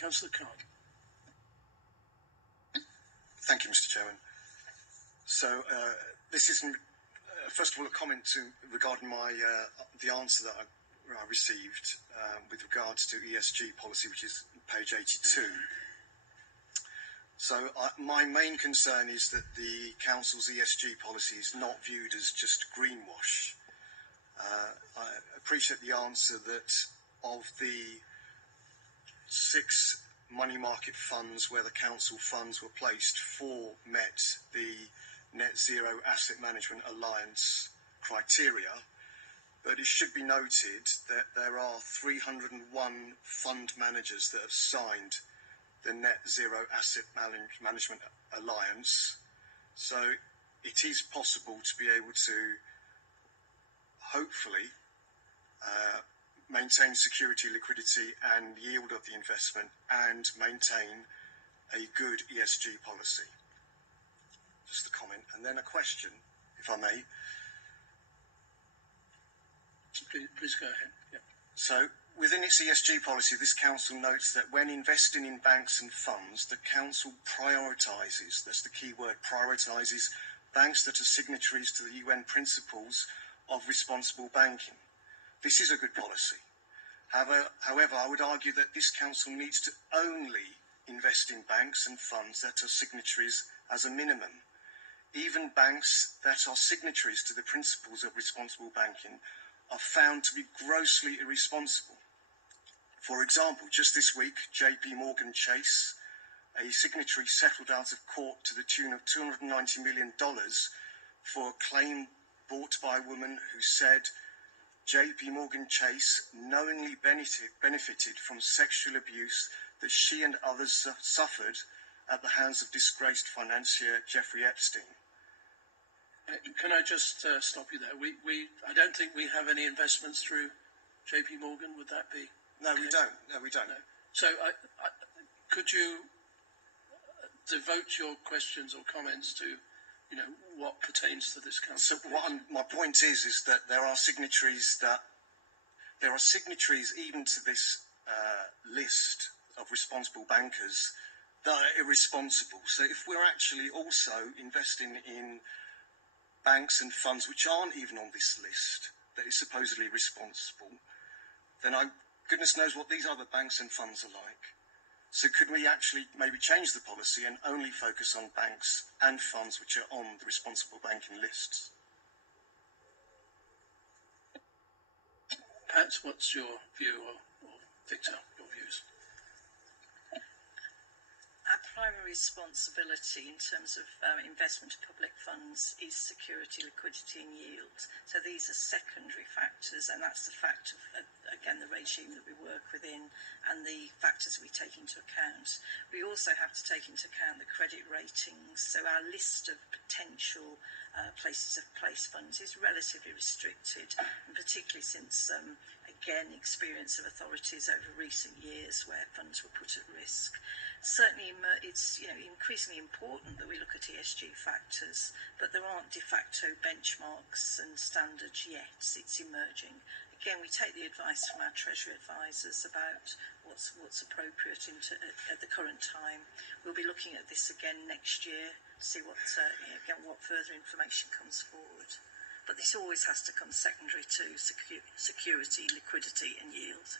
Councillor Card. Thank you, Mr. Chairman. So this isn't, first of all, a comment regarding the answer that I received with regards to ESG policy, which is page 82. So my main concern is that the Council's ESG policy is not viewed as just greenwash. I appreciate the answer that of the 6 money market funds where the Council funds were placed, 4 met the Net Zero Asset Management Alliance criteria, but it should be noted that there are 301 fund managers that have signed the Net Zero Asset Management Alliance. So it is possible to be able to hopefully maintain security, liquidity and yield of the investment and maintain a good ESG policy. Just a comment and then a question, if I may. Please go ahead. Yeah. So within its ESG policy, this Council notes that when investing in banks and funds, the Council prioritises, that's the key word, prioritises banks that are signatories to the UN principles of responsible banking. This is a good policy. However, I would argue that this Council needs to only invest in banks and funds that are signatories as a minimum. Even banks that are signatories to the principles of responsible banking are found to be grossly irresponsible. For example, just this week, JP Morgan Chase, a signatory, settled out of court to the tune of $290 million for a claim brought by a woman who said JP Morgan Chase knowingly benefited from sexual abuse that she and others suffered at the hands of disgraced financier Jeffrey Epstein. Can I just stop you there? I don't think we have any investments through JP Morgan. Would that be? No, okay? We don't. No, we don't. No. So could you devote your questions or comments to, what pertains to this Council? So my point is that there are signatories even to this list of responsible bankers that are irresponsible. So if we're actually also investing in banks and funds which aren't even on this list that is supposedly responsible, then goodness knows what these other banks and funds are like. So could we actually maybe change the policy and only focus on banks and funds which are on the responsible banking lists? Pat, what's your view, or Victor, your views? Our primary responsibility in terms of investment of public funds is security, liquidity and yield. So these are secondary factors, and that's the fact of, again, the regime that we work within and the factors we take into account. We also have to take into account the credit ratings. So our list of potential places of place funds is relatively restricted, and particularly since, again, experience of authorities over recent years where funds were put at risk. Certainly, it's increasingly important that we look at ESG factors, but there aren't de facto benchmarks and standards yet. It's emerging. Again, we take the advice from our Treasury advisors about what's appropriate at the current time. We'll be looking at this again next year to see what further information comes forward. But this always has to come secondary to security, liquidity and yield.